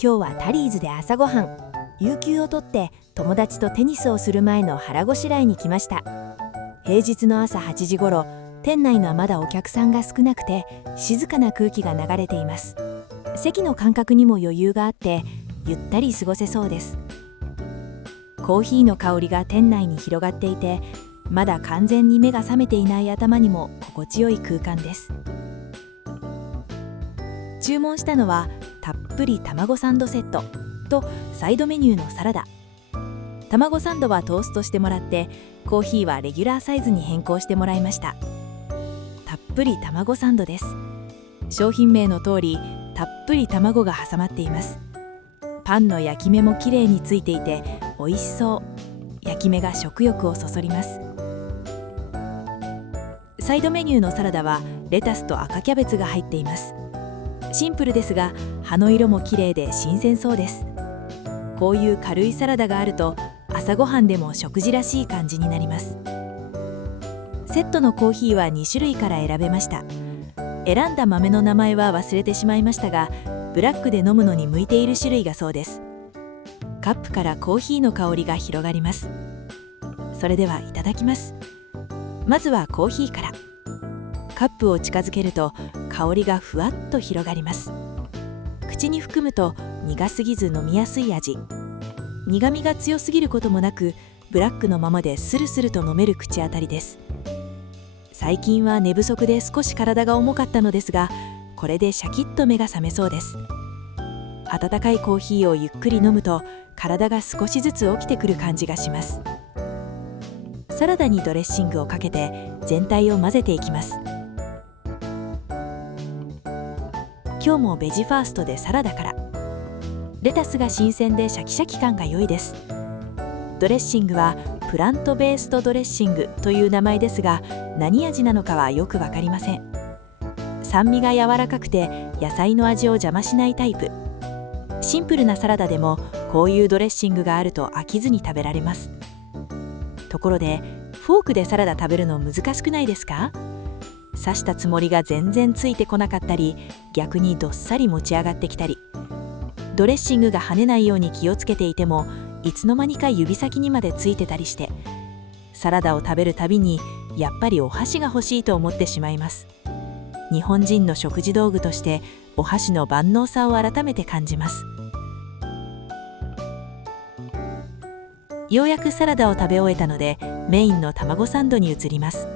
今日はタリーズで朝ごはん。有給を取って友達とテニスをする前の腹ごしらえに来ました。平日の朝8時頃、店内のはまだお客さんが少なくて静かな空気が流れています。席の間隔にも余裕があってゆったり過ごせそうです。コーヒーの香りが店内に広がっていて、まだ完全に目が覚めていない頭にも心地よい空間です。注文したのはたっぷり卵サンドセットとサイドメニューのサラダ。卵サンドはトーストしてもらって、コーヒーはレギュラーサイズに変更してもらいました。たっぷり卵サンドです。商品名の通り、たっぷり卵が挟まっています。パンの焼き目もきれいについていて美味しそう。焼き目が食欲をそそります。サイドメニューのサラダはレタスと赤キャベツが入っています。シンプルですが葉の色もきれいで新鮮そうです。こういう軽いサラダがあると朝ごはんでも食事らしい感じになります。セットのコーヒーは2種類から選べました。選んだ豆の名前は忘れてしまいましたが、ブラックで飲むのに向いている種類がそうです。カップからコーヒーの香りが広がります。それではいただきます。まずはコーヒーから。カップを近づけると香りがふわっと広がります。口に含むと苦すぎず飲みやすい味。苦みが強すぎることもなく、ブラックのままでスルスルと飲める口当たりです。最近は寝不足で少し体が重かったのですが、これでシャキッと目が覚めそうです。温かいコーヒーをゆっくり飲むと体が少しずつ起きてくる感じがします。サラダにドレッシングをかけて全体を混ぜていきます。今日もベジファーストでサラダから。レタスが新鮮でシャキシャキ感が良いです。ドレッシングはプラントベースドドレッシングという名前ですが、何味なのかはよくわかりません。酸味が柔らかくて野菜の味を邪魔しないタイプ。シンプルなサラダでもこういうドレッシングがあると飽きずに食べられます。ところでフォークでサラダ食べるの難しくないですか？刺したつもりが全然ついてこなかったり、逆にどっさり持ち上がってきたり、ドレッシングが跳ねないように気をつけていてもいつの間にか指先にまでついてたりして、サラダを食べるたびにやっぱりお箸が欲しいと思ってしまいます。日本人の食事道具としてお箸の万能さを改めて感じます。ようやくサラダを食べ終えたのでメインの卵サンドに移ります。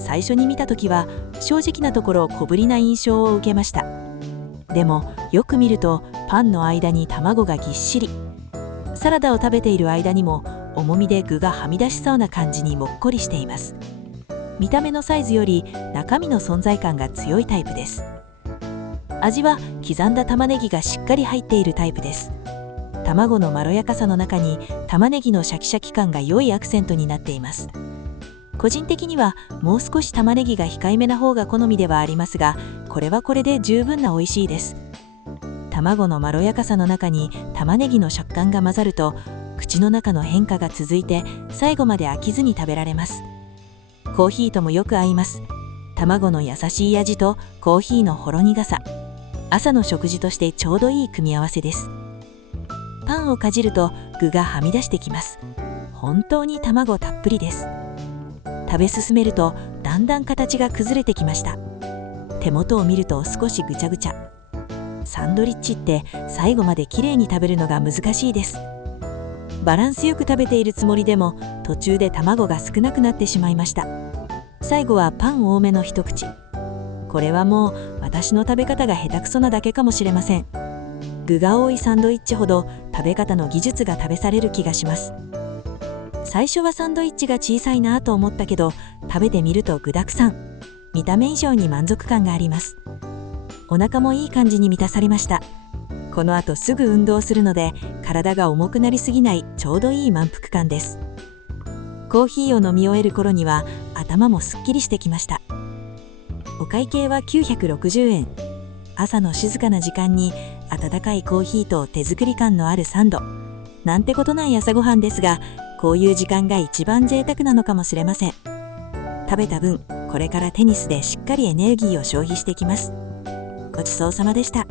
最初に見た時は正直なところ小ぶりな印象を受けました。でもよく見るとパンの間に卵がぎっしり。サラダを食べている間にも重みで具がはみ出しそうな感じにもっこりしています。見た目のサイズより中身の存在感が強いタイプです。味は刻んだ玉ねぎがしっかり入っているタイプです。卵のまろやかさの中に玉ねぎのシャキシャキ感が良いアクセントになっています。個人的にはもう少し玉ねぎが控えめな方が好みではありますが、これはこれで十分な美味しいです。卵のまろやかさの中に玉ねぎの食感が混ざると、口の中の変化が続いて最後まで飽きずに食べられます。コーヒーともよく合います。卵の優しい味とコーヒーのほろ苦さ。朝の食事としてちょうどいい組み合わせです。パンをかじると具がはみ出してきます。本当に卵たっぷりです。食べ進めるとだんだん形が崩れてきました。手元を見ると少しぐちゃぐちゃ。サンドリッチって最後まできれいに食べるのが難しいです。バランスよく食べているつもりでも途中で卵が少なくなってしまいました。最後はパン多めの一口。これはもう私の食べ方が下手くそなだけかもしれません。具が多いサンドイッチほど食べ方の技術が試される気がします。最初はサンドイッチが小さいなと思ったけど、食べてみると具だくさん。見た目以上に満足感があります。お腹もいい感じに満たされました。この後すぐ運動するので体が重くなりすぎないちょうどいい満腹感です。コーヒーを飲み終える頃には頭もすっきりしてきました。お会計は960円。朝の静かな時間に温かいコーヒーと手作り感のあるサンド。なんてことない朝ごはんですが、こういう時間が一番贅沢なのかもしれません。食べた分、これからテニスでしっかりエネルギーを消費してきます。ごちそうさまでした。